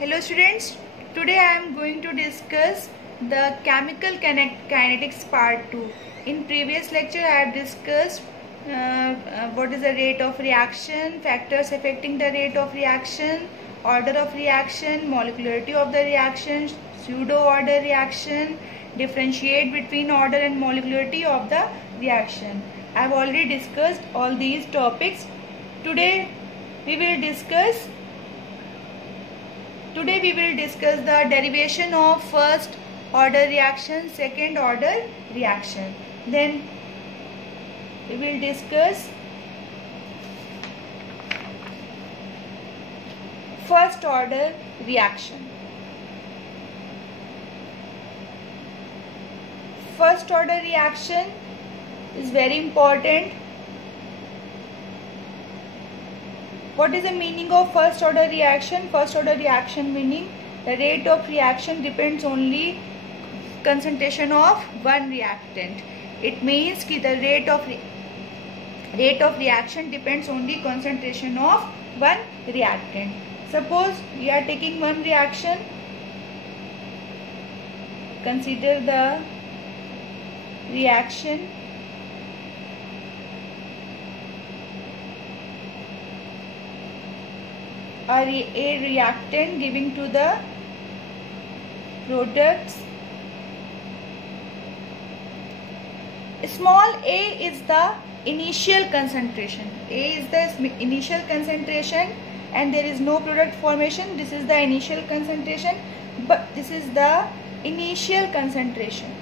Hello students, today I am going to discuss the chemical kinetics part 2. In previous lecture I have discussed what is the rate of reaction, factors affecting the rate of reaction, order of reaction, molecularity of the reaction, pseudo order reaction, differentiate between order and molecularity of the reaction. I have already discussed all these topics. Today we will discuss the derivation of first order reaction, second order reaction. Then we will discuss first order reaction. First order reaction is very important. What is the meaning of first order reaction? First order reaction meaning the rate of reaction depends only concentration of one reactant. It means that the rate of reaction depends only concentration of one reactant. Suppose we are taking one reaction. Consider the reaction a reactant giving to the products. Small a is the initial concentration. A is the initial concentration and there is no product formation. This is the initial concentration, but this is the initial concentration.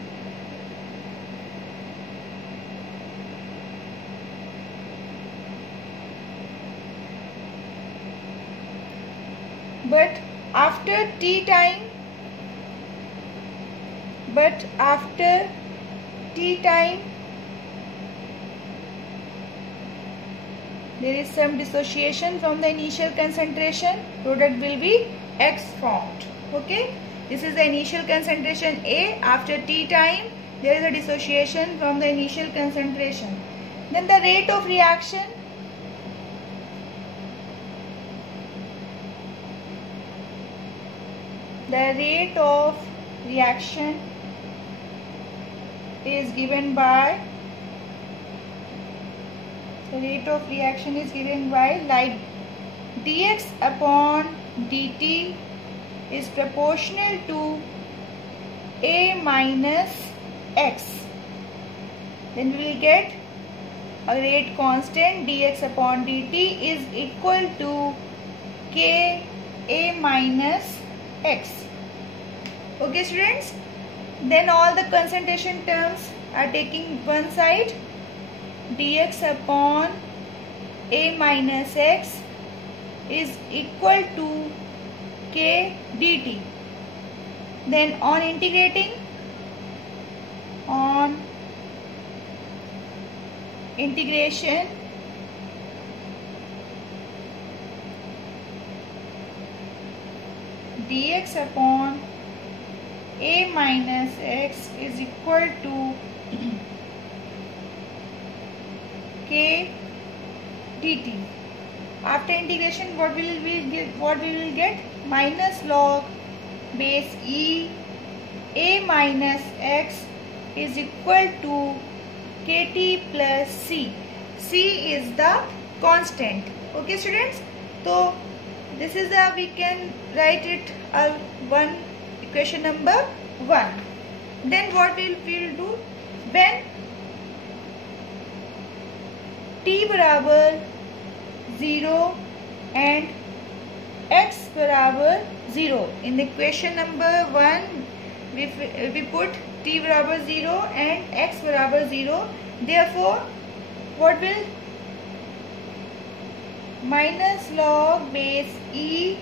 But after T time, there is some dissociation from the initial concentration. Product will be X formed. Okay, this is the initial concentration A. After T time, there is a dissociation from the initial concentration. Then the rate of reaction. The rate of reaction is given by like dx upon dt is proportional to A minus X. Then we will get a rate constant dx upon dt is equal to K A minus X. Okay students, then all the concentration terms are taking one side. Dx upon A minus X is equal to K dt. Then on integration dx upon A minus X is equal to K dt. After integration, what we will get? Minus log base E A minus X is equal to KT plus C. C is the constant. Okay students, so this is the, we can write it equation number 1. Then what we will do when T बराबर 0 and X बराबर 0. In the equation number 1 we put T बराबर 0 and X बराबर 0. Therefore what will minus log base E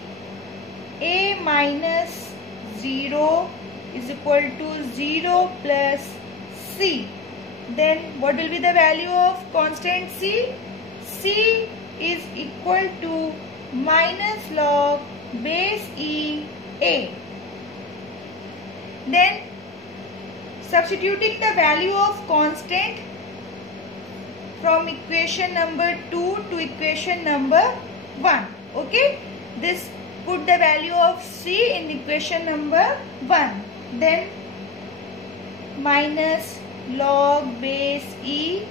A minus 0 is equal to 0 plus C. Then what will be the value of constant C? C is equal to minus log base E A. Then substituting the value of constant from equation number 2 to equation number 1. Okay, this put the value of C in equation number 1. Then minus log base E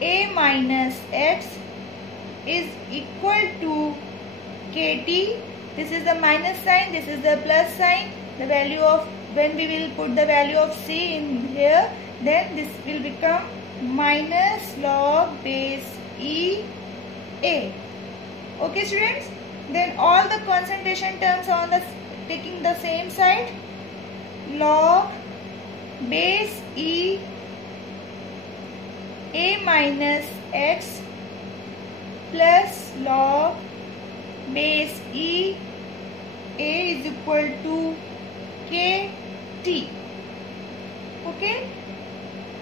A minus x is equal to kt. This is the minus sign, this is the plus sign. The value of, when we will put the value of C in here, then this will become minus log base E A. Okay students, then all the concentration terms are on the taking the same side. Log base E A minus x plus log base E A is equal to kt. Okay,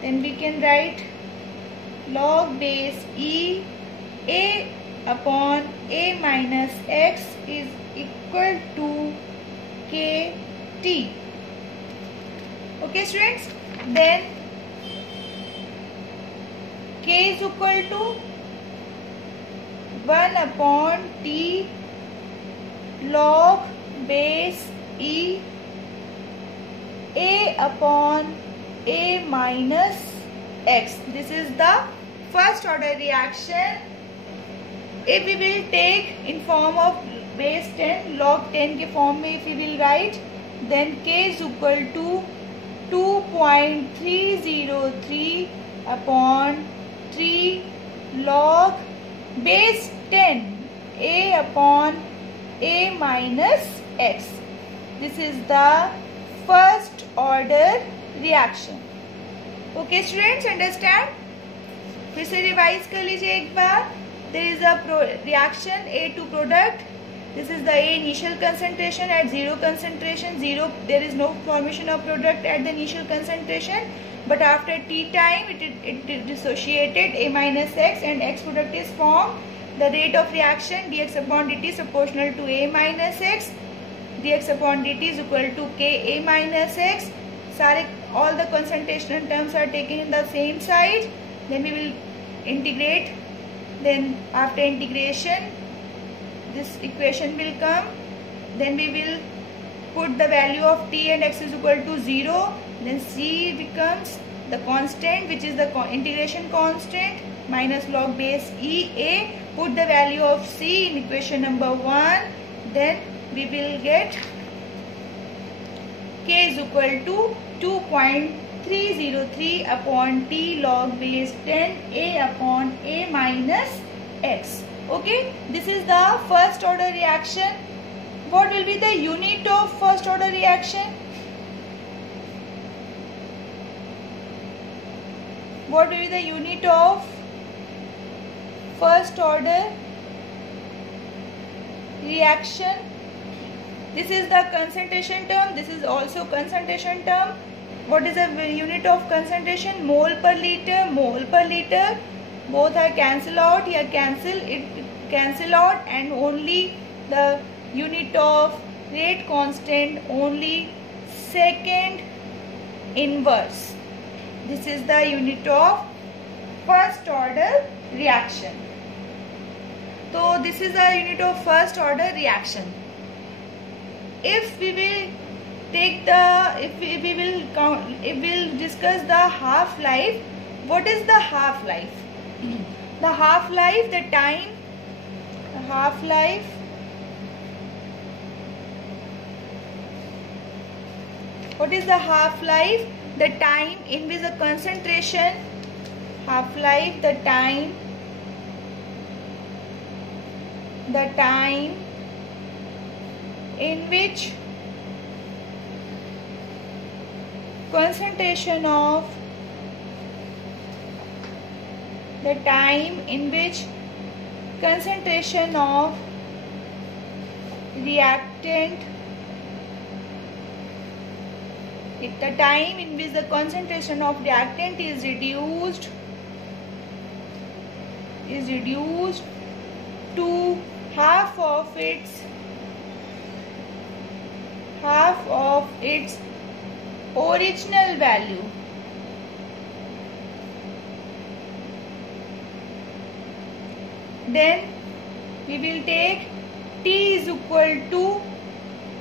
then we can write log base E A upon A minus x is equal to kt. Okay students, then k is equal to 1 upon t log base E A upon A minus x. This is the first order reaction. If we will take in form of base 10, log 10 के form में if we will write, then k is equal to 2.303 upon 3 log base 10 A upon A minus x. This is the first order reaction. Okay students, understand? फिर से revise कर लीजिए एक बार. There is a reaction A2 product. This is the A initial concentration at 0 concentration. 0, there is no formation of product at the initial concentration. But after T time, it dissociated A minus x and X product is formed. The rate of reaction dx upon dt is proportional to A minus x. Dx upon dt is equal to K A minus x. All the concentration terms are taken in the same side. Then we will integrate. Then after integration, this equation will come. Then we will put the value of t and x is equal to 0. Then c becomes the constant, which is the integration constant, minus log base E A. Put the value of c in equation number 1. Then we will get k is equal to 2.303 upon t log base 10 A upon A minus x. Okay, this is the first order reaction. What will be the unit of first order reaction? What will be the unit of first order reaction? This is the concentration term. This is also concentration term. What is the unit of concentration? Mole per liter. Mole per liter. Both are cancel out. Here cancel out, and only the unit of rate constant only second inverse. This is the unit of first order reaction. So this is the unit of first order reaction. If we will take the, if we will discuss the half life. What is the half life? The half life, the time, the half life. What is the half life? The time in which the concentration, half life, the time in which concentration of reactant, the time in which the concentration of reactant is reduced to half of its original value. Then we will take t is equal to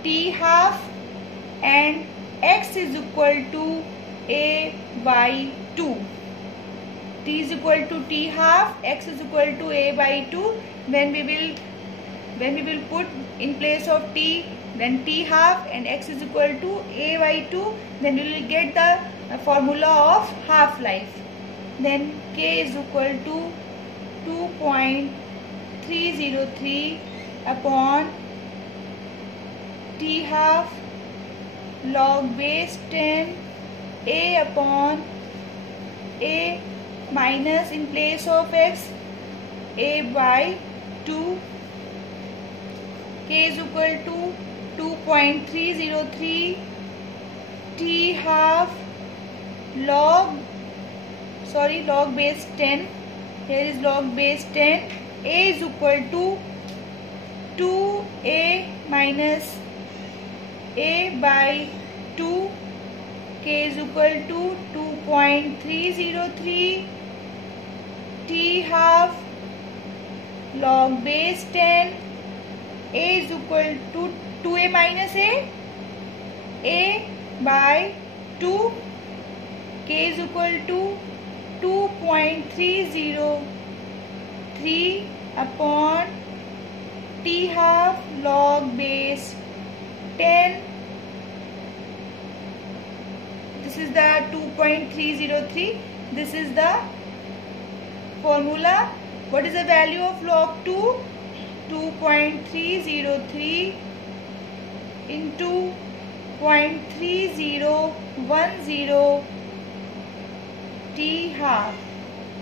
t half and x is equal to a by 2. T is equal to t half, x is equal to a by 2. When we will put in place of t then t half and x is equal to a by 2, then we will get the formula of half life. Then k is equal to 2.303 upon t half log base 10 a upon a minus in place of x a by 2. K is equal to 2.303 t half log base 10. Here is log base 10. A is equal to 2a minus a by 2. K is equal to 2.303 t half log base 10. A is equal to 2a minus a by 2. K is equal to 2.303 upon t half log base 10. This is the 2.303. This is the formula. What is the value of log 2? 2.303 into 0.3010 t half.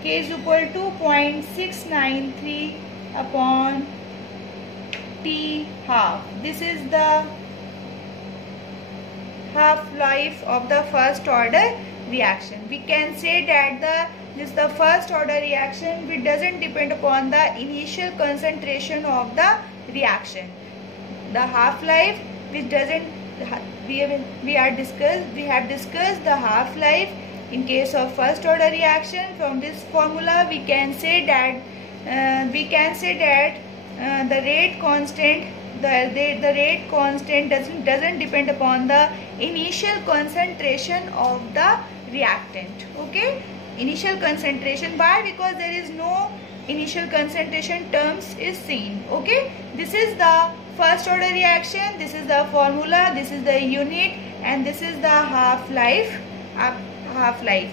K is equal to 0.693 upon t half. This is the half life of the first order reaction. We can say that this is the first order reaction which doesn't depend upon the initial concentration of the reaction. The half life which doesn't, we have discussed the half life in case of first order reaction. From this formula we can say that the rate constant doesn't depend upon the initial concentration of the reactant. Okay, initial concentration. Why? Because there is no initial concentration terms is seen. Okay, this is the first order reaction, this is the formula, this is the unit, and this is the half life.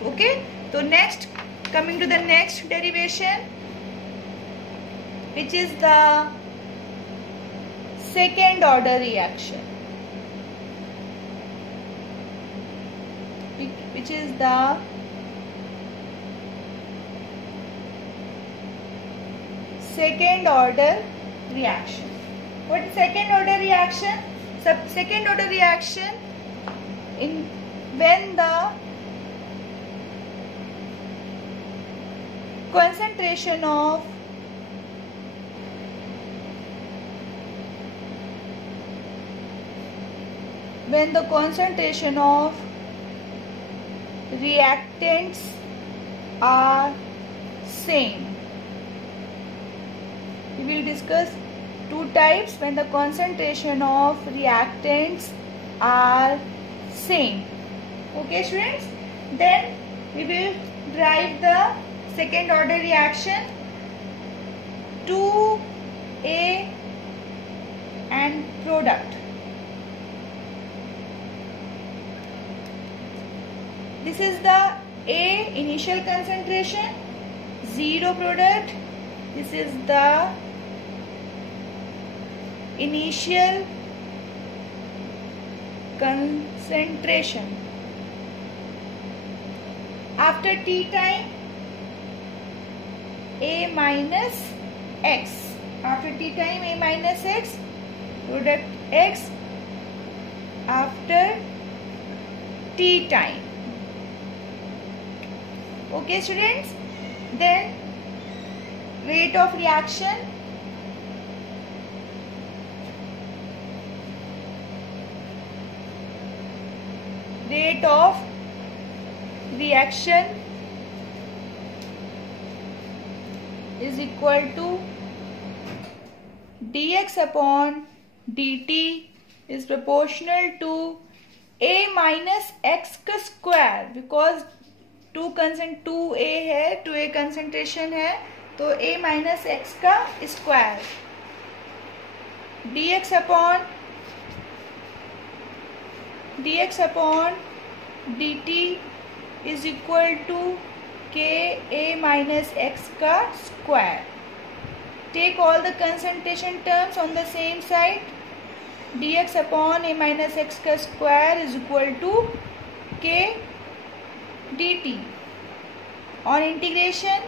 Okay, so next, coming to the next derivation, which is the second order reaction, which is the second order reaction. What is second order reaction? Second order reaction in when the concentration of reactants are same. We will discuss two types when the concentration of reactants are same. Okay, students, then we will derive the second order reaction. 2A and product. This is the A initial concentration, 0 product. This is the initial concentration. After T time, A minus X. After T time, A minus X, product X after T time. Okay, students, then rate of reaction. Rate of reaction is equal to dx upon dt is proportional to a minus x का square, because 2a है, 2a concentration है, तो a minus x का square. dx upon dt is equal to k a minus x का square. Take all the concentration terms on the same side. dx upon a minus x का square is equal to k dt. On integration,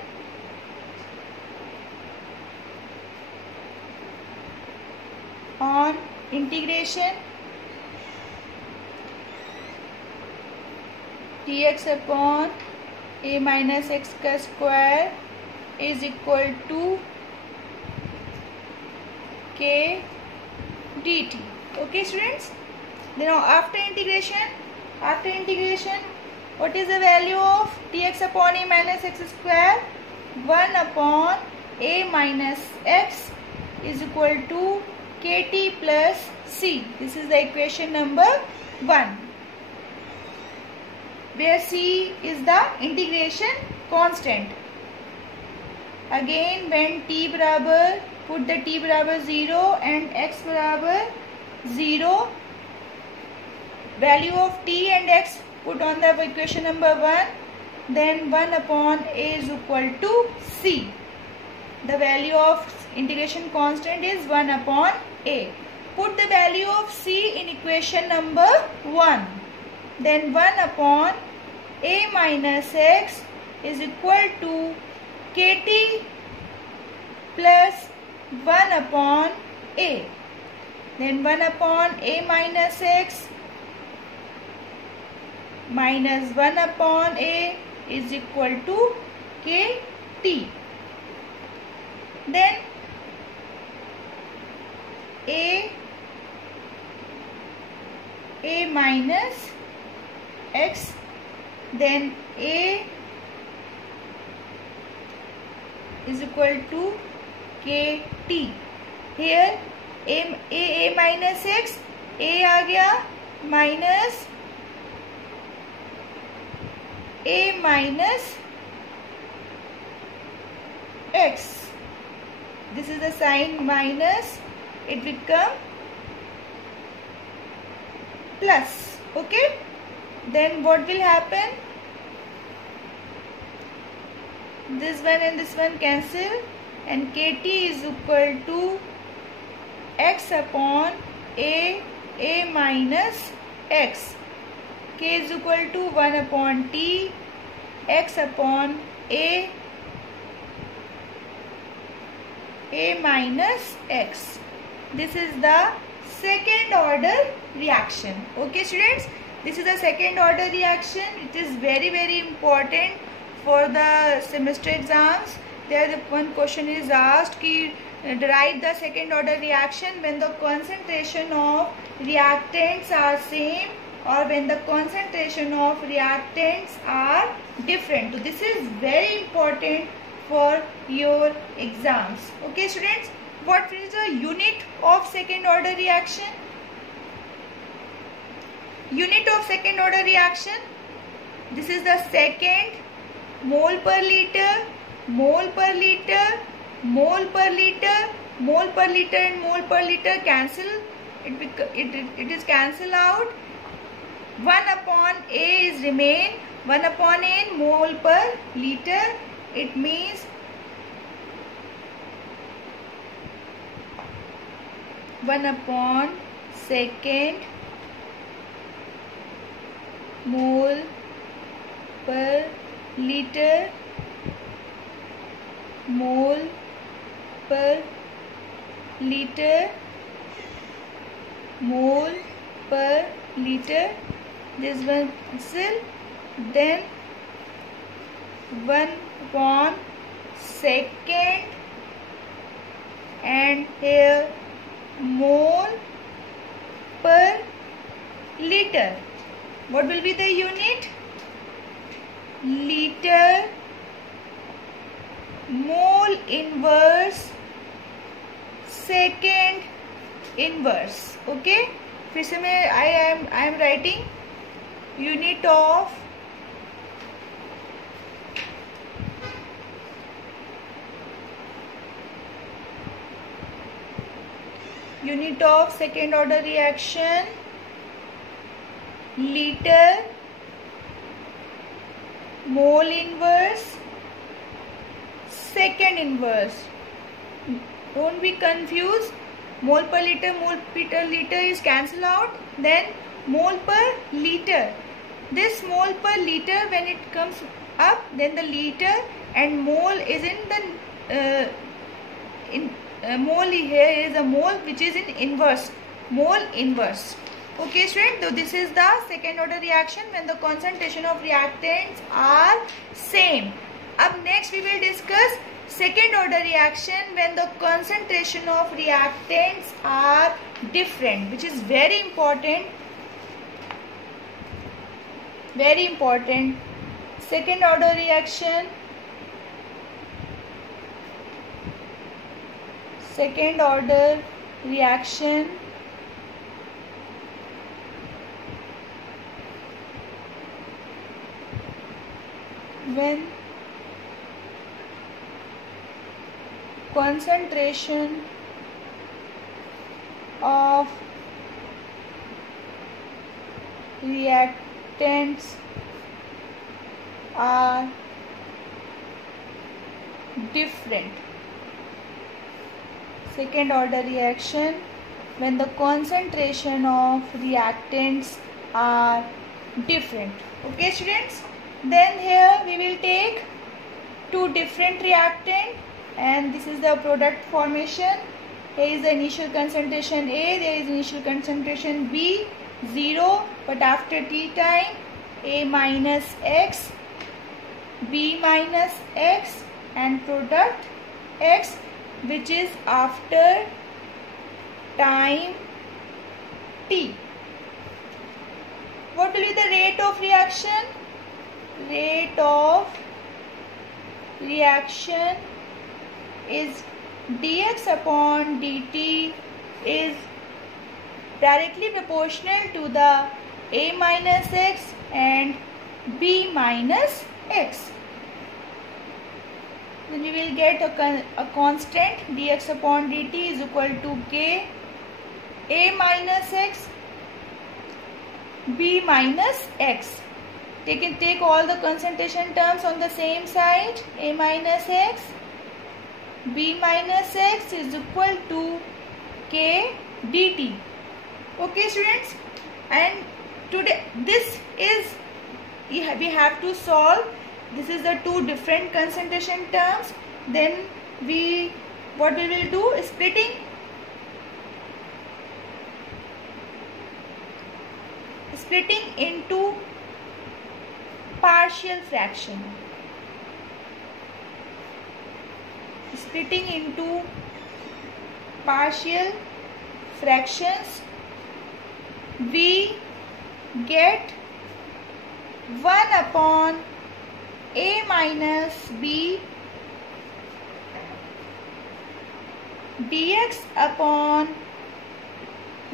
dx upon a minus x का square is equal to k dt. Okay students, now after integration, what is the value of dx upon a minus x square? 1 upon a minus x is equal to kt plus c. This is the equation number 1, where c is the integration constant. Again, when t बराबर, put the t बराबर 0 and x बराबर 0, value of t and x put on the equation number 1, then 1 upon a is equal to c. The value of integration constant is 1 upon a. Put the value of c in equation number 1. Then 1 upon a minus x is equal to kt plus 1 upon a. Then 1 upon a minus x minus 1 upon a is equal to kt. Then a minus x, then a is equal to kt. Here a minus x, a आ गया, minus a minus x. This is the sign minus, it become plus. Okay, then what will happen? This one and this one cancel, and kt is equal to x upon a minus x. K is equal to 1 upon t, x upon a minus x. This is the second order reaction. Okay students, this is the second order reaction. It is very very important for the semester exams. There the one question is asked ki derive the second order reaction when the concentration of reactants are same or when the concentration of reactants are different. So this is very important for your exams. Okay students, what is the unit of second order reaction? Unit of second order reaction, this is the second, mole per liter, mole per liter, mole per liter, mole per liter and mole per liter cancel. It is cancel out. 1 upon a is remain, 1 upon a in mole per liter. It means 1 upon second mole per liter, mole per liter, mole per liter. This one cancel. Then 1 upon second and here mole per liter. What will be the unit? Liter mole inverse second inverse. Okay, फिर से मैं I am writing unit of second order reaction, liter, mole inverse, second inverse. Don't be confused. Mole per liter is cancelled out. Then mole per liter. This mole per liter, when it comes up, then the liter and mole is in the mole. Here is a mole which is in inverse, mole inverse. Okay students, so this is the second order reaction when the concentration of reactants are same. Up next we will discuss second order reaction when the concentration of reactants are different, which is very important. Very important. Second order reaction. Second order reaction when concentration of reactants are different. Second order reaction when the concentration of reactants are different. Okay students, then here we will take two different reactants and this is the product formation. Here is the initial concentration A, there is initial concentration B, 0, but after T time A minus X, B minus X and product X, which is after time T. What will be the rate of reaction? Rate of reaction is dx upon dt is directly proportional to the A minus X and B minus X. Then we will get a constant dx upon dt is equal to k A minus X B minus X. Take all the concentration terms on the same side. A minus X B minus X is equal to k dt. Okay students, and today this is we have to solve. This is the two different concentration terms. Then what we will do is splitting into partial fraction. Splitting into partial fractions, we get 1 upon A minus B dx upon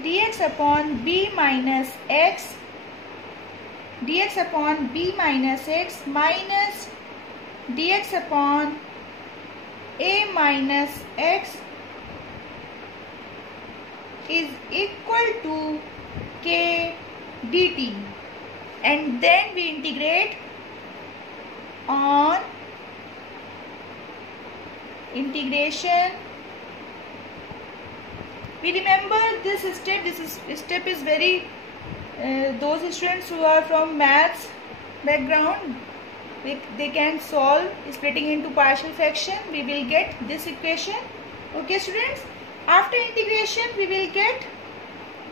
B minus X dx upon B minus X minus dx upon A minus X is equal to k dt, and then we integrate on integration. We remember this step. This step is very those students who are from maths background, they can solve splitting into partial fraction. We will get this equation. Okay students, after integration we will get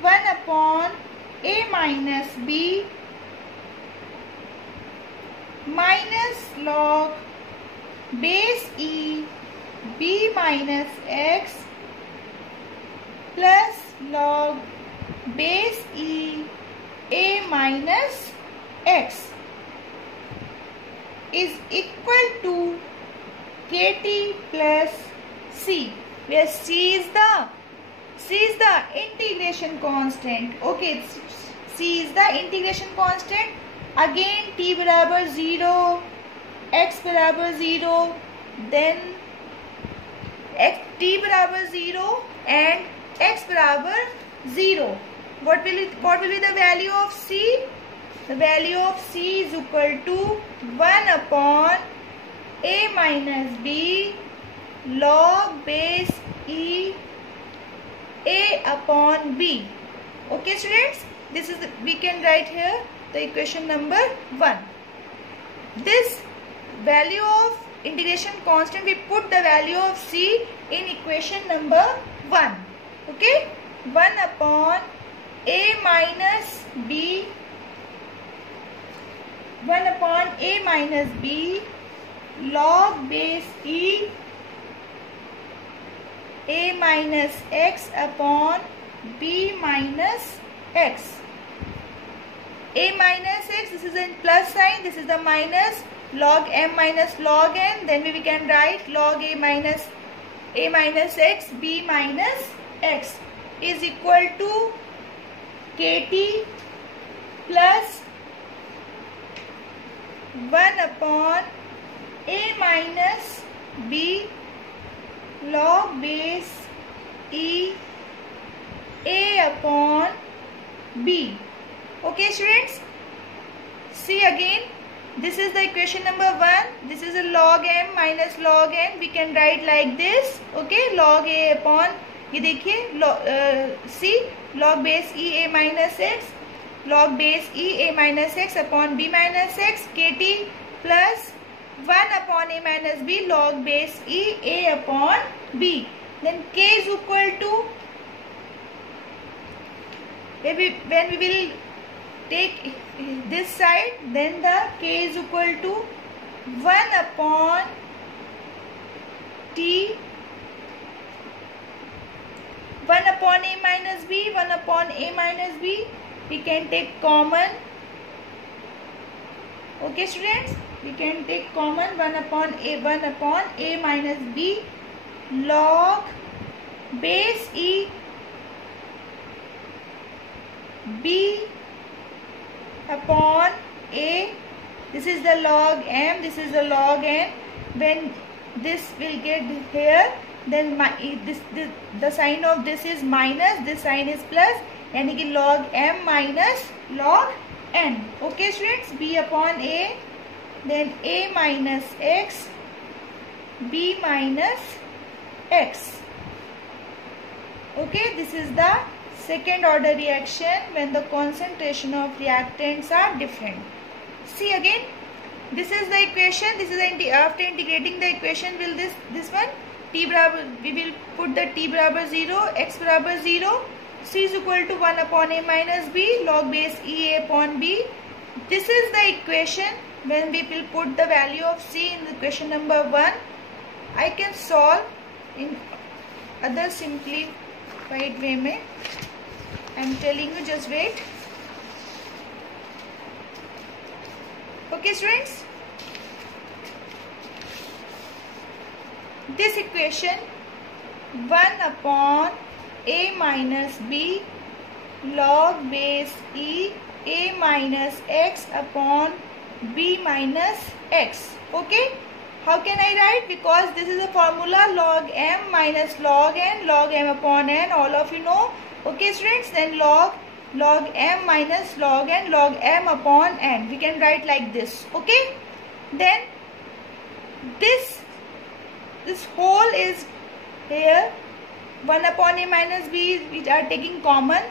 1 upon A minus B minus log base E B minus X plus log base E A minus X is equal to KT plus C. where C is the integration constant. Okay, C is the integration constant. Again t बराबर 0, x बराबर 0, then t बराबर 0 and x बराबर 0. What will be the value of C? The value of C is equal to 1 upon a minus b log base e a upon b. Okay students, this is we can write here the equation number 1. This value of integration constant, we put the value of C in equation number 1. Okay, 1 upon a minus b, 1 upon a minus b log base e a minus x upon b minus x. A minus x, this is in plus sign, this is the minus, log m minus log n, then we can write log a minus x b minus x is equal to kt plus 1 upon a minus b log base e a upon b. Okay students, see again, this is the equation number 1, this is a log m minus log n, we can write like this. Okay, log a upon, ये देखिए c log base e a minus x, log base e a minus x upon b minus x, kt plus 1 upon a minus b log base e a upon b. Then k is equal to, when we will take this side, then the k is equal to 1 upon t, 1 upon a minus b, 1 upon a minus b, we can take common. Okay students, we can take common 1 upon a minus b log base e b upon a, this is the log m, this is the log n. When this will get here, then the sign of this is minus, this sign is plus, यानी कि log m minus log n. Okay students, b upon a, then a minus x, b minus x. Okay, this is the second order reaction when the concentration of reactants are different. See again, this is the equation, this is after integrating the equation, will this one t barabar, we will put the t barabar 0, x barabar 0, c is equal to 1 upon a minus b log base e a upon b. This is the equation when we will put the value of c in the equation number 1. I can solve in other simplified way mein. I am telling you, just wait. Okay students, this equation 1 upon a minus b log base e a minus x upon b minus x. Okay, how can I write? Because this is a formula, log m minus log n, log m upon n, all of you know. Okay students, then log m minus log n, log m upon n, we can write like this. Okay, then this whole is here 1 upon a minus b, which are taking common,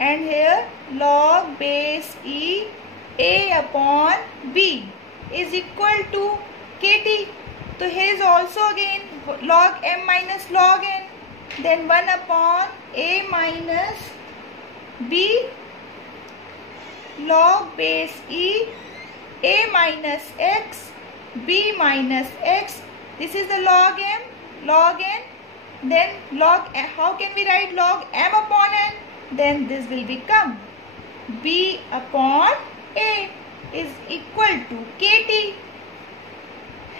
and here log base e a upon b is equal to kt. So here is also again log m minus log n, then 1 upon a minus b log base e a minus x b minus x. This is the log m, log n, then log, how can we write log m upon n? Then this will become b upon a is equal to kt.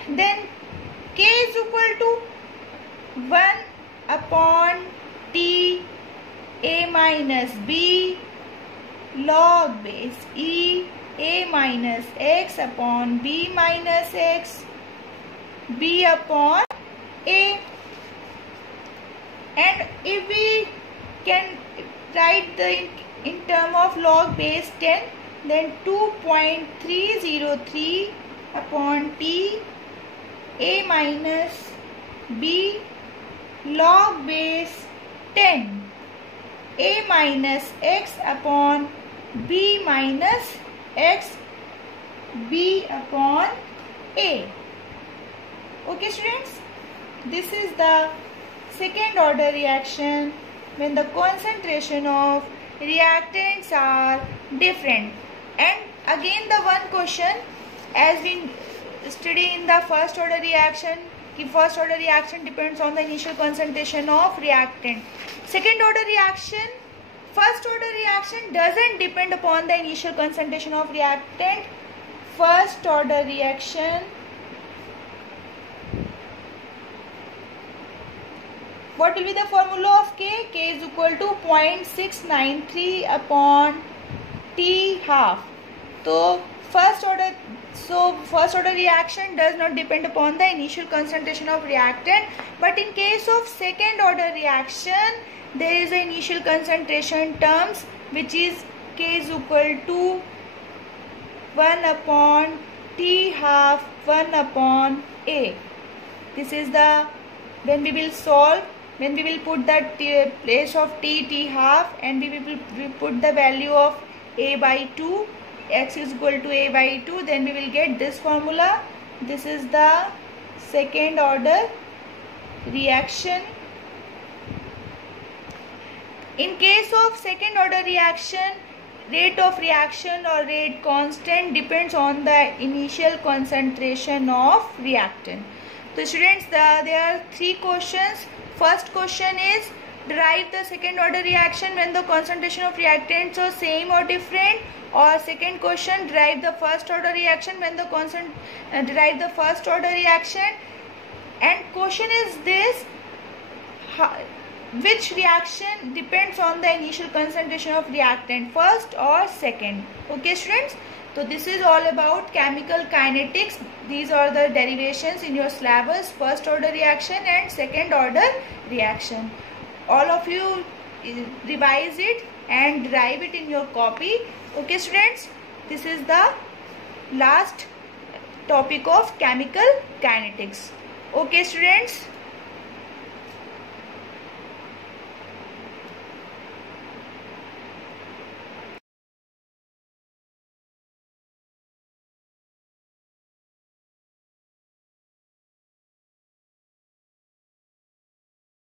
Then k is equal to 1 upon T A minus B log base E A minus X upon B minus X B upon A. And if we can write in term of log base 10, then 2.303 upon T A minus B log base 10 A minus X upon B minus X B upon A. Okay students, this is the second order reaction when the concentration of reactants are different. And again the one question, as we study in the first order reaction, the first order reaction depends on the initial concentration of reactant. Second order reaction, first order reaction doesn't depend upon the initial concentration of reactant. First order reaction, what will be the formula of K? K is equal to 0.693 upon T half. So first order reaction does not depend upon the initial concentration of reactant, but in case of second order reaction there is an initial concentration terms which is K is equal to 1 upon T half 1 upon A. This is the, when we will solve, when we will put that place of T half and we will put the value of A by 2, X is equal to A by 2, then we will get this formula. This is the second order reaction. In case of second order reaction, rate of reaction or rate constant depends on the initial concentration of reactant. So students, there are three questions. First question is, derive the second order reaction when the concentration of reactants are same or different. Or second question, derive the first order reaction when the derive the first order reaction. And question is this, which reaction depends on the initial concentration of reactant, first or second? Okay students, so this is all about chemical kinetics. These are the derivations in your syllabus, first order reaction and second order reaction. All of you revise it and derive it in your copy. Okay students, this is the last topic of chemical kinetics. Okay students.